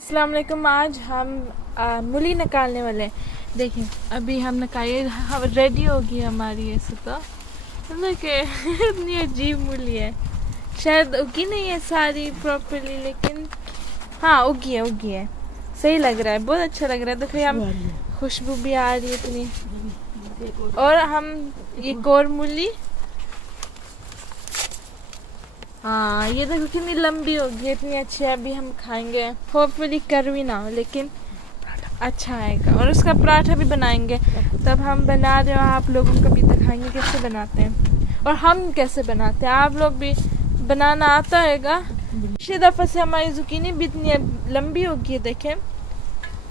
अस्सलाम वालेकुम। आज हम मूली निकालने वाले हैं। देखिए अभी हम निकाले, हम रेडी होगी हमारी। ऐसे तो मतलब कि इतनी अजीब मूली है, शायद उगी नहीं है सारी प्रॉपरली, लेकिन हाँ उगी है। सही लग रहा है, बहुत अच्छा लग रहा है। देखिए हम खुशबू भी आ रही है इतनी। और हम ये कोर मूली, हाँ ये देखो कितनी लंबी होगी, इतनी अच्छी है। अभी हम खाएंगे, होपफुली कड़वी ना हो लेकिन अच्छा आएगा। और उसका पराठा भी बनाएंगे। तब हम बना रहे हो, आप लोगों को भी दिखाएंगे कैसे बनाते हैं और हम कैसे बनाते हैं। आप लोग भी बनाना आता हैगा। पिछली दफ़ा से हमारी जुकीनी भी इतनी लंबी होगी है, देखें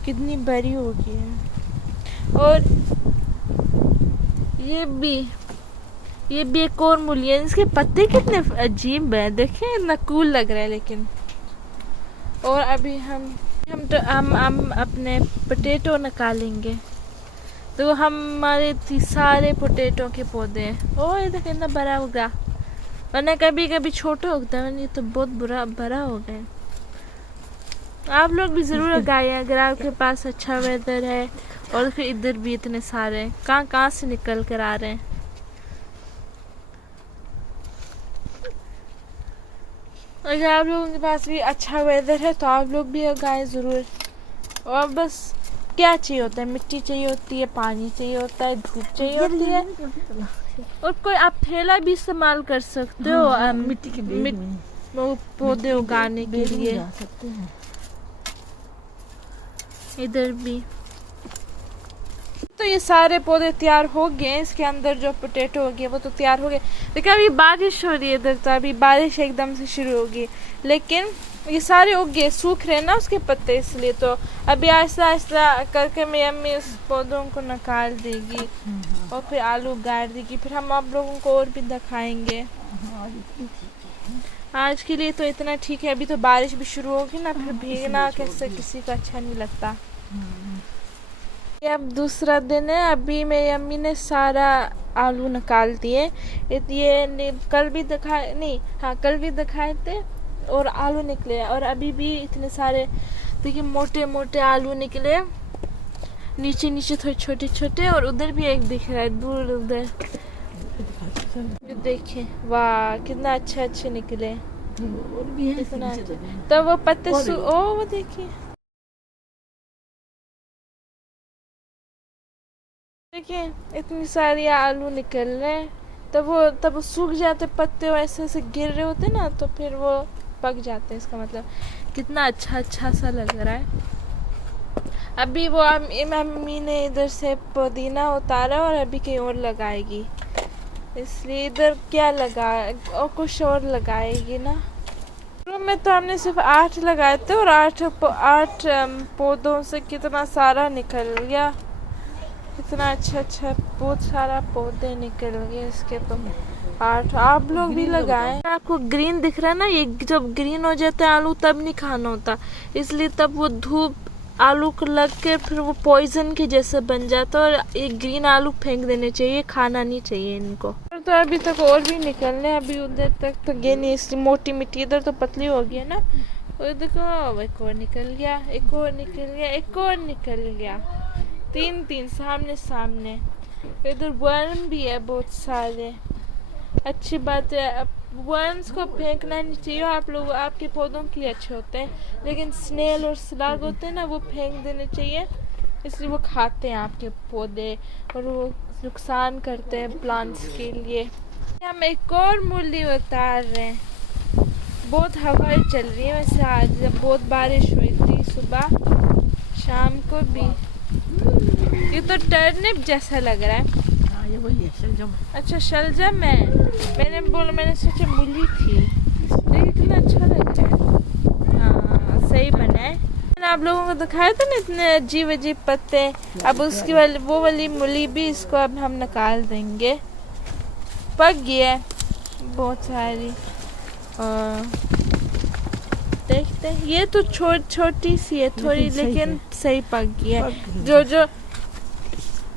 कितनी बड़ी होगी है। और ये भी एक और मूली है, इसके पत्ते कितने अजीब है, देखें इतना कूल लग रहा है लेकिन। और अभी हम अपने पोटैटो निकालेंगे। तो हमारे सारे पोटैटो के पौधे हैं। ओ ये देखो इतना बड़ा होगा, वरना कभी कभी छोटा उगता है, ये तो बहुत बड़ा हो गया। आप लोग भी ज़रूर लगाइए अगर आपके पास अच्छा वेदर है। और फिर इधर भी इतने सारे कहाँ से निकल कर आ रहे हैं। अगर आप लोगों के पास भी अच्छा वेदर है तो आप लोग भी उगाएं ज़रूर। और बस क्या चाहिए होता है, मिट्टी चाहिए होती है, पानी चाहिए होता है, धूप चाहिए होती है। और कोई आप थैला भी इस्तेमाल कर सकते हो मिट्टी के पौधे उगाने के लिए। इधर भी तो ये सारे पौधे तैयार हो गए। इसके अंदर जो पोटैटो हो गए वो तो तैयार हो गए। लेकिन अभी बारिश हो रही है इधर, तो अभी बारिश एकदम से शुरू होगी। लेकिन ये सारे उग गए, सूख रहे ना उसके पत्ते, इसलिए तो अभी आहिस्ता आहिस्ता करके मेरी अम्मी उस पौधों को निकाल देगी और फिर आलू गाड़ देगी। फिर हम आप लोगों को और भी दिखाएंगे। आज के लिए तो इतना ठीक है। अभी तो बारिश भी शुरू होगी ना, फिर भीगना कैसे किसी को अच्छा नहीं लगता। ये अब दूसरा दिन है। अभी मेरी अम्मी ने सारा आलू निकाल दिए। ये कल भी दिखाए थे और आलू निकले। और अभी भी इतने सारे देखिए मोटे मोटे आलू निकले, नीचे नीचे थोड़े छोटे छोटे। और उधर भी एक दिख रहा है दूर उधर, देखिए वाह कितना अच्छे निकले। कितना अच्छा। तो वो पत्ते वो देखिए इतनी सारी आलू निकल रहे हैं। तब वो सूख जाते पत्ते, वैसे ऐसे गिर रहे होते ना, तो फिर वो पक जाते हैं। इसका मतलब कितना अच्छा सा लग रहा है। अभी वो मम्मी ने इधर से पुदीना उतारा और अभी कहीं और लगाएगी, इसलिए इधर क्या लगा और कुछ और लगाएगी ना। रूम में तो हमने सिर्फ 8 लगाए थे और 8 पौधों से कितना सारा निकल गया। इतना अच्छा बहुत सारा पौधे निकल गए इसके। तो 8 आप लोग भी लगाएं। आपको ग्रीन दिख रहा है ना, ये जब ग्रीन हो जाता है आलू तब नहीं खाना होता, इसलिए तब वो धूप आलू को लग के फिर वो पॉइजन के जैसे बन जाता है। और ये ग्रीन आलू फेंक देने चाहिए, खाना नहीं चाहिए इनको। तो अभी तक और भी निकलने, अभी उधर तक तो गए नहीं, इसलिए मोटी मिट्टी इधर तो पतली हो गई है ना। और देखो एक और निकल गया, एक और निकल गया, एक और निकल गया। 3 सामने। इधर वर्म भी है बहुत सारे। अच्छी बात है, वर्म्स को फेंकना नहीं चाहिए। आप लोग आपके पौधों के लिए अच्छे होते हैं, लेकिन स्नेल और स्लाग होते हैं ना, वो फेंक देने चाहिए, इसलिए वो खाते हैं आपके पौधे और वो नुकसान करते हैं प्लांट्स के लिए। हम एक और मूली उतार रहे हैं। बहुत हवा चल रही है वैसे आज, बहुत बारिश हुई थी सुबह शाम को भी। ये तो टर्निप जैसा लग रहा है। ये वही है शलजम। अच्छा शलजम है, मैंने सोचा मूली थी। देखिए कितना अच्छा लग रहा है। हाँ सही बना है। मैंने आप लोगों को दिखाया था ना इतने अजीब पत्ते। अब उसकी वो वाली मूली भी इसको अब हम निकाल देंगे, पक गया है बहुत सारी। देखते हैं, ये तो छोटी सी है थोड़ी, लेकिन सही पक गई है।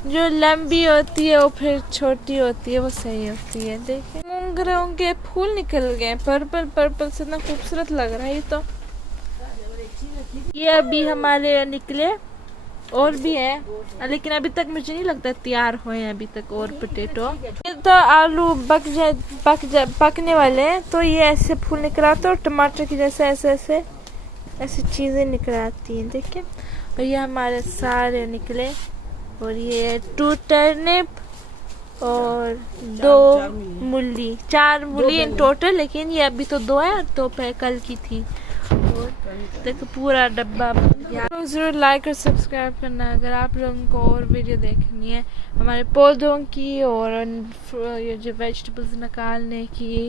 जो लंबी होती है वो फिर छोटी होती है, वो सही होती है। देखिए मोंगरों के फूल निकल गए पर्पल से, इतना खूबसूरत लग रहा है ये तो। ये अभी हमारे निकले, और भी है लेकिन अभी तक मुझे नहीं लगता तैयार हुए हैं अभी तक और पोटैटो। ये तो आलू पकने वाले हैं, तो ये ऐसे फूल निकल आते और टमाटर की जैसे ऐसे चीजें निकल आती हैं, देखिए। और ये हमारे सारे निकले, और ये 2 टर्निप और 2 मूली, 4 मूली इन टोटल, लेकिन ये अभी तो 2 है, तो कल की थी। और देखो पूरा डब्बा बन गया। लोग ज़रूर लाइक और सब्सक्राइब करना अगर आप लोगों को और वीडियो देखनी है हमारे पौधों की, और ये जो वेजिटेबल्स निकालने की,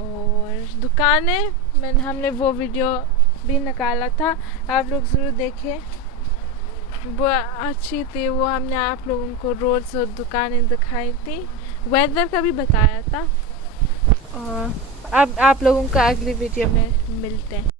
और दुकानें हमने वो वीडियो भी निकाला था, आप लोग ज़रूर देखें, वो अच्छी थी। वो हमने आप लोगों को रोड्स और दुकानें दिखाई थी, वेदर का भी बताया था। और अब आप लोगों का अगली वीडियो में मिलते हैं।